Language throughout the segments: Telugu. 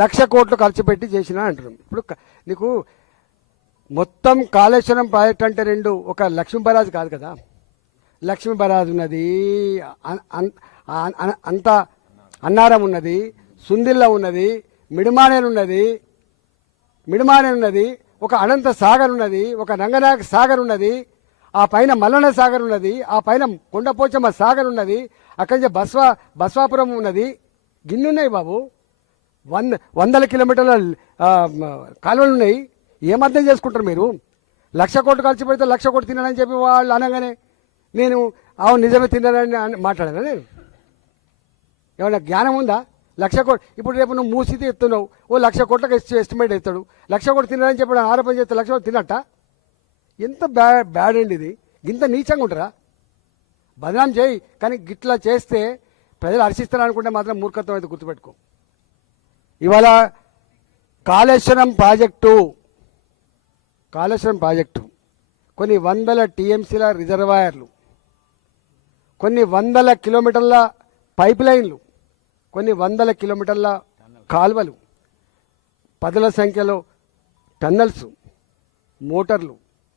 1,00,000 కోట్లు ఖర్చు పెట్టి చేసినా అంటున్నాం. ఇప్పుడు నీకు మొత్తం కాళేశ్వరం ప్రాజెక్ట్ అంటే రెండు, ఒక లక్ష్మీ బరాజ్ కాదు కదా. లక్ష్మీ బరాజ్ ఉన్నది, అంత అన్నారం ఉన్నది, సుందిల్ల ఉన్నది, మిడిమానేరు ఉన్నది, ఒక అనంత సాగర్ ఉన్నది, ఒక రంగనాయక సాగర్ ఉన్నది, ఆ పైన మల్లన్న సాగర్ ఉన్నది, ఆ పైన కొండపోచమ్మ సాగర్ ఉన్నది, అక్కడి నుంచి బస్వాపురం ఉన్నది. గిన్నున్నాయి బాబు, వందల కిలోమీటర్ల కాలువలు ఉన్నాయి. ఏమర్థం చేసుకుంటారు మీరు? 1,00,000 కోట్లు ఖర్చు పెడితే 1,00,000 కోట్లు తిన్నానని చెప్పి వాళ్ళు అనగానే నేను అవును నిజమే తిన్నానని మాట్లాడాను. నేను ఏమన్నా జ్ఞానం ఉందా? 1,00,000 కోట్లు ఇప్పుడు రేపు నువ్వు మూసితే ఎత్తున్నావు, ఓ 1,00,000 కోట్లకు ఎస్టిమేట్ ఎత్తాడు. 1,00,000 కోట్లు తిన్నారని చెప్పి ఆరోపణ చేస్తే 1,00,000 కోట్లు తిన్నట్ట? ఎంత బ్యాడ్ అండి ఇది. ఇంత నీచంగా ఉంటారా? బదనాం చేయి, కానీ గిట్లా చేస్తే ప్రజలు హర్షిస్తారనుకుంటే మాత్రం మూర్ఖత్వం అయితే గుర్తుపెట్టుకో. ఇవాళ కాళేశ్వరం ప్రాజెక్టు కొన్ని వందల టీఎంసీల రిజర్వాయర్లు, కొన్ని వందల కిలోమీటర్ల పైప్ లైన్లు, కొన్ని వందల కిలోమీటర్ల కాల్వలు, పదుల సంఖ్యలో టన్నల్స్, మోటార్లు,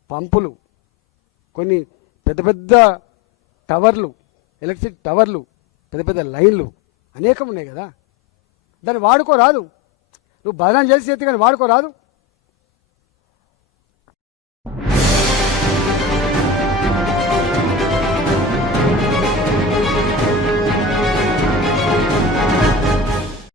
పంపులు, కొన్ని పెద్ద పెద్ద టవర్లు, ఎలక్ట్రిసిటీ టవర్లు, పెద్ద పెద్ద లైన్లు అనేకం ఉన్నాయి కదా. దాన్ని వాడుకోరాదు. నువ్వు బదనాం చేసి చేతి కానీ వాడుకోరాదు.